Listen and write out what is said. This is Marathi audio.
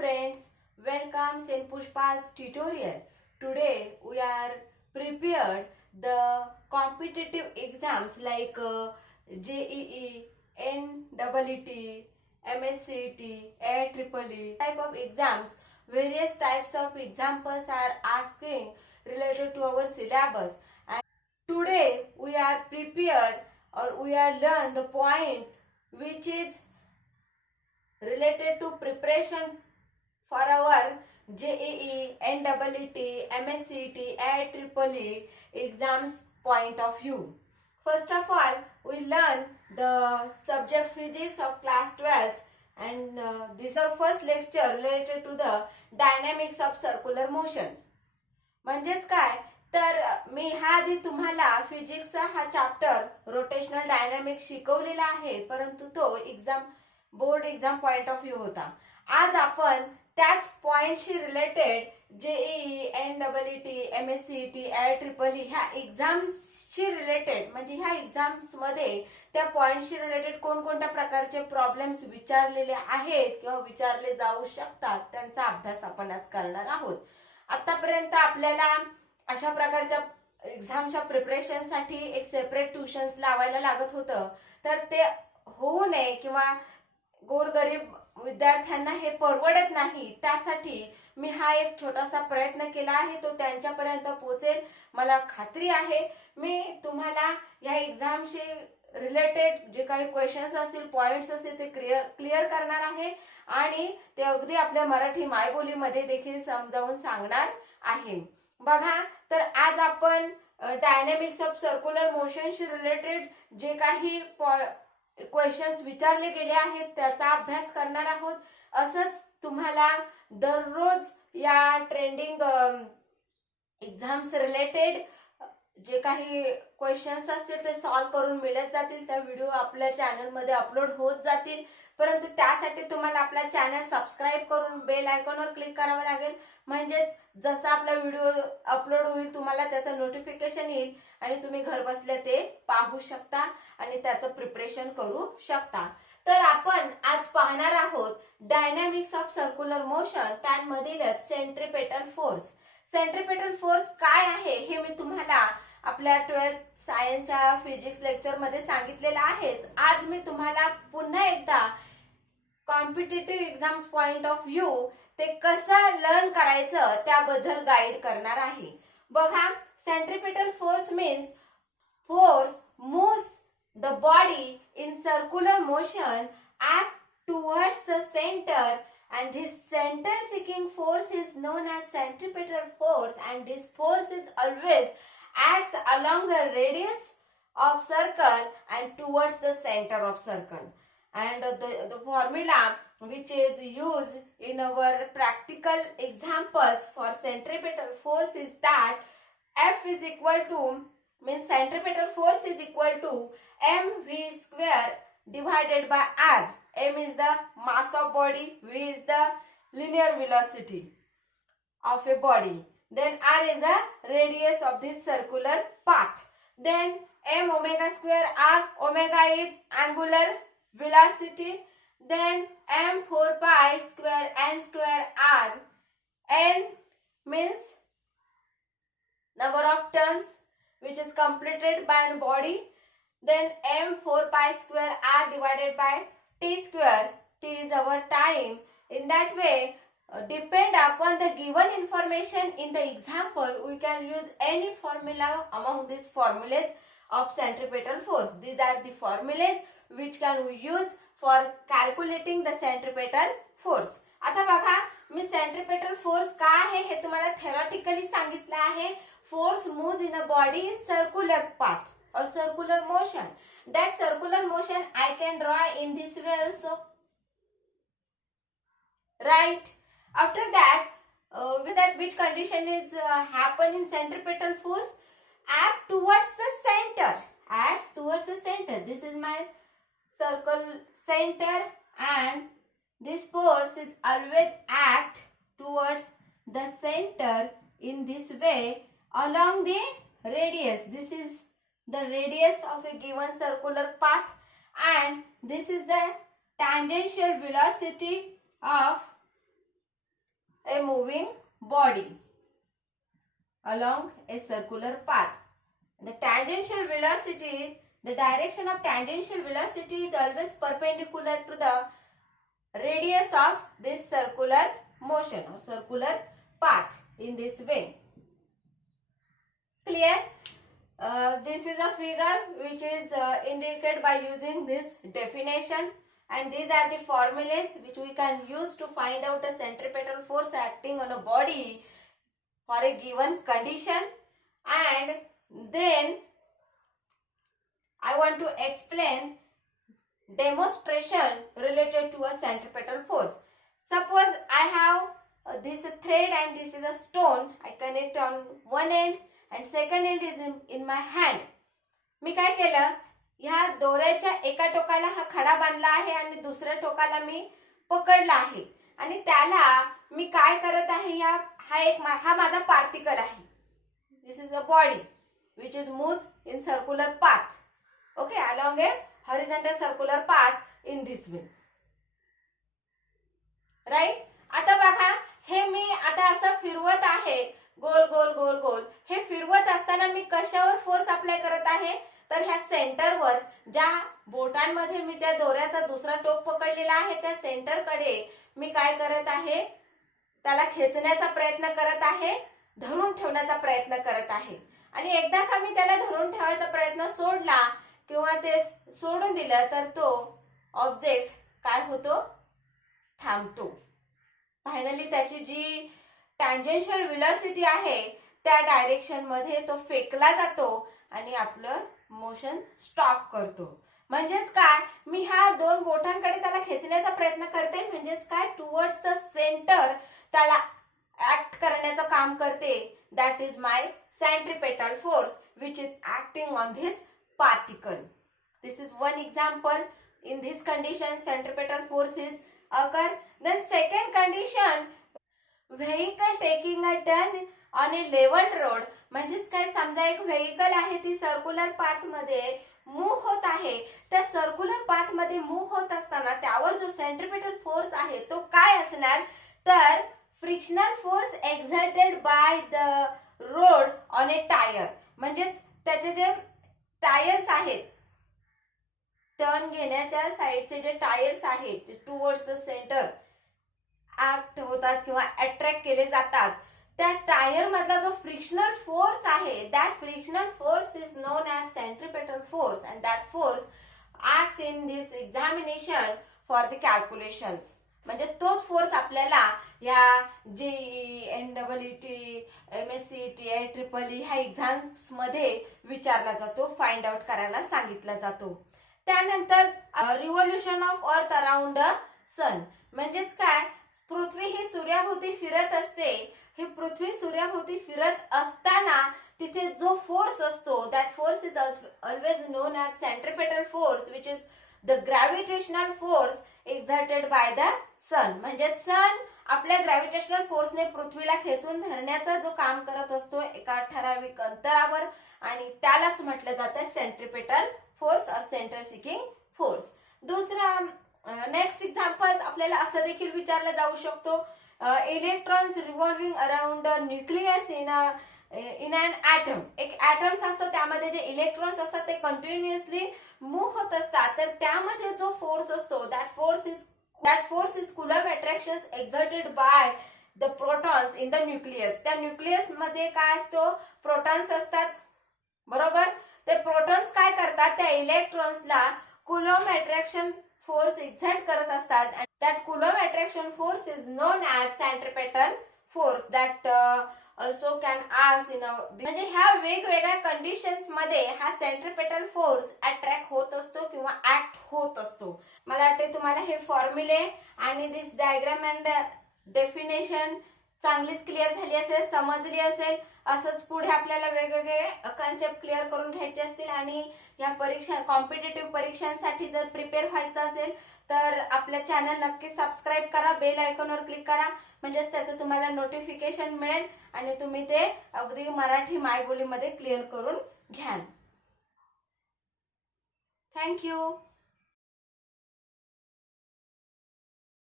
friends, welcome in Pushpa's tutorial. Today we are prepared the competitive exams like JEE, NEET, MSCET, AIEEE type of exams. Various types of examples are asking related to our syllabus. And today we are prepared or we are learn the point which is related to preparation for our JEE, NEET, MSCET, AIEEE exams point of view. First of all, we learn the subject physics of class 12th and this is our first lecture related to the dynamics of circular motion. म्हणजेच काय तर मी ह्या आधी तुम्हाला फिजिक्सचा हा चॅप्टर रोटेशनल डायनामिक्स शिकवलेला आहे, परंतु तो board exam point of view होता. आज आपण त्याच पॉइंटशी related JEE, NEET, MSCET, AIEEE ह्या एक्झाम्सशी रिलेटेड म्हणजे ह्या एक्झाम्स मध्ये त्या पॉइंटशी रिलेटेड कोणकोणत्या प्रकारचे प्रॉब्लेम्स विचारलेले आहेत किंवा विचारले जाऊ शकतात त्यांचा अभ्यास आपण आज करणार आहोत. आतापर्यंत आपल्याला अशा प्रकारच्या एक्झामच्या प्रिपरेशन साठी एक सेपरेट ट्युशन्स लावायला लागत होतं, तर ते होऊ नये किंवा गोरगरीब विद्यार्थ्यांना हे परवडत नाही, त्यासाठी मी हा एक छोटासा प्रयत्न केला आहे. तो त्यांच्यापर्यंत पोहोचेल मला खात्री आहे. मी तुम्हाला या एक्झामशी रिलेटेड जे काही क्वेश्चन्स असतील, पॉइंट्स असतील ते क्लिअर करणार आहे आणि ते अगदी आपल्या मराठी मायबोलीमध्ये देखील समजावून सांगणार आहे. बघा, तर आज आपण डायनॅमिक्स ऑफ सर्क्युलर मोशनशी रिलेटेड जे काही क्वेश्चन्स विचारले गेले आहेत त्याचा अभ्यास करणार आहोत. असंच तुम्हाला दररोज या ट्रेंडिंग एक्झाम्स रिलेटेड जे काही क्वेश्चन्स असतील ते सॉल्व्ह करून मिळत जातील. त्या व्हिडिओ आपल्या चॅनल मध्ये अपलोड होत जातील, परंतु त्यासाठी तुम्हाला आपला चॅनल सबस्क्राईब करून बेल आयकॉनवर क्लिक करावं लागेल. म्हणजेच जसा आपला व्हिडिओ अपलोड होईल तुम्हाला त्याचं नोटिफिकेशन येईल आणि तुम्ही घर बसल्या ते पाहू शकता आणि त्याचं प्रिपरेशन करू शकता. तर आपण आज पाहणार आहोत डायनॅमिक्स ऑफ सर्क्युलर मोशन, त्यामधीलच सेंट्रिपेटल फोर्स. सेंट्रिपेटल फोर्स काय आहे हे मी तुम्हाला आपल्या 12th सायन्सच्या फिजिक्स लेक्चर मध्ये सांगितलेलं आहेच. आज मी तुम्हाला पुन्हा एकदा competitive exams point of view ते कसं लर्न करायचं त्याबद्दल गाईड करणार आहे. बघा, centripetal force means force moves the body in circular motion act towards the center, and this center seeking force is known as centripetal force, and this force is always acts along the radius of circle and towards the center of circle. And the formula which is used in our practical examples for centripetal force is that F is equal to, means centripetal force is equal to mv square divided by r. M is the mass of body, v is the linear velocity of a body, then r is the radius of this circular path. Then m omega square r, omega is angular velocity, then m 4 pi square n square r. N means number of turns which is completed by a body, then m 4 pi square r divided by t square. T is our time. In that way, depend upon the given information in the example, we can use any formula among these formulas of centripetal force. These are the formulas which can we use for calculating the centripetal force. आता बघा, मी सेंट्रिपेटल फोर्स काय आहे हे तुम्हाला थेरॉटिकली सांगितलं आहे. Force moves in a body in circular path or circular motion. That circular motion I can draw in this way also. Right? After that, with that which condition is happen in centripetal force? Act towards the center. Acts towards the center. This is my circle center, and this force is always act towards the center in this way along the radius. This is the radius of a given circular path, and this is the tangential velocity of moving body along a circular path. The tangential velocity, the direction of tangential velocity is always perpendicular to the radius of this circular motion or circular path in this way. Clear? This is a figure which is indicated by using this definition, and these are the formulas which we can use to find out a centripetal force acting on a body for a given condition. And then I want to explain demonstration related to a centripetal force. Suppose I have this thread and this is a stone. I connect on one end and second end is in my hand. मी काय केलं, ह्या दोऱ्याच्या एका टोकाला हा खडा बांधला आहे आणि दुसऱ्या टोकाला मी पकडला आहे आणि त्याला मी काय करत आहे, हा माझा पार्टिकल आहे. This is a body which is moved in circular path, okay, along a horizontal circular path in this way, right? आता बघा, हे मी आता असं फिरवत आहे गोल गोल गोल गोल. हे फिरवत असताना मी कशावर फोर्स अप्लाय करत आहे, तर ह्या सेंटरवर, ज्या बोटांमध्ये मी त्या दोऱ्याचा दुसरा टोक पकडलेला आहे त्या सेंटरकडे मी काय करत आहे, त्याला खेचण्याचा प्रयत्न करत आहे, धरून ठेवण्याचा प्रयत्न करत आहे. आणि एकदा का मी त्याला धरून ठेवायचा प्रयत्न सोडला किंवा ते सोडून दिलं तर तो ऑब्जेक्ट काय होतो, थांबतो. फायनली त्याची जी टँजेन्शियल व्हेलॉसिटी आहे त्या डायरेक्शन मध्ये तो फेकला जातो आणि आपलं मोशन स्टॉप करतो. म्हणजेच काय, मी ह्या दोन बोटांकडे त्याला खेचण्याचा प्रयत्न करते, म्हणजेच काय, टुवर्ड्स द सेंटर त्याला ऍक्ट करण्याचं काम करते. That is my centripetal force which is acting on this particle. This is one example. In this condition centripetal force is occur. Then second condition, vehicle taking a turn on a level road. म्हणजेच काय, समजा एक व्हेइकल आहे, ती सर्क्युलर पाथ मध्ये मूव्ह होत आहे. त्या सर्क्युलर पाथ मध्ये मूव्ह होत असताना त्यावर जो सेंट्रिपेटल फोर्स आहे तो काय असणार, तर frictional force exerted by the road on A tyre. म्हणजेच त्याचे जे टायर्स आहेत, टर्न घेण्याच्या साइडचे जे टायर्स आहेत टुवर्ड्स द सेंटर ऍक्ट होतात किंवा अट्रॅक्ट केले जातात, त्या टायर मधला जो फ्रिक्शनल फोर्स आहे, that frictional force is known as centripetal force and that force acts in this examination for the calculations. म्हणजे तोच फोर्स आपल्याला या जेईई, एनडब्ल्यूटी, एमएससी, IEEE ह्या एक्झाम्स मध्ये विचारला जातो, फाइंड आउट करायला सांगितला जातो. त्यानंतर revolution of earth around the sun. म्हणजेच काय, पृथ्वी ही सूर्याभोवती फिरत असते. ही पृथ्वी सूर्याभोवती फिरत असताना तिथे जो फोर्स असतो, that force is always known as centripetal force which is the gravitational force exerted by the sun. म्हणजे सन आपल्या ग्रॅव्हिटेशनल फोर्सने पृथ्वीला खेचून धरण्याचा जो काम करत असतो एका ठराविक अंतरावर, आणि त्यालाच म्हटलं जातं सेंट्रिपेटल फोर्स और सेंटर सिकिंग फोर्स. दुसरा नेक्स्ट एक्झाम्पल्स आपल्याला असं देखील विचारलं जाऊ शकतो, electrons revolving around nucleus in an atom. एक ॲटम्स असतो, त्यामध्ये जे इलेक्ट्रॉन्स असतात ते कंटिन्युअसली मूव्ह होत असतात. तर त्यामध्ये जो फोर्स असतो, that force is Coulomb attractions exerted by the protons in the nucleus. त्या न्यूक्लियस मध्ये काय असतो, प्रोटॉन्स असतात, बरोबर. ते प्रोटॉन्स काय करतात, त्या इलेक्ट्रॉन्सला कुलम अट्रॅक्शन फोर्स एक्झर्ट करत असतात. and that Coulomb attraction force is known as centripetal force that also can act in a. म्हणजे ह्या वेगवेगळ्या कंडिशन्स मध्ये हा सेंट्रिपेटल फोर्स अट्रॅक्ट होत असतो किंवा ऍक्ट होत असतो. मला वाटते तुम्हाला हे फॉर्म्युले आणि दिस डायग्राम अँड डेफिनेशन चांगलीच क्लिअर झाली असेल, समजली असेल. असंच पुढे आपल्याला वेगवेगळे कन्सेप्ट क्लिअर करून घ्यायचे असतील आणि या परीक्षा, कॉम्पिटिटिव्ह परीक्षांसाठी जर प्रिपेअर व्हायचं असेल तर आपल्या चॅनल नक्की सबस्क्राईब करा, बेल आयकॉनवर क्लिक करा, म्हणजेच त्याचं तुम्हाला नोटिफिकेशन मिळेल आणि तुम्ही ते अगदी मराठी मायबोलीमध्ये क्लिअर करून घ्याल. थँक्यू.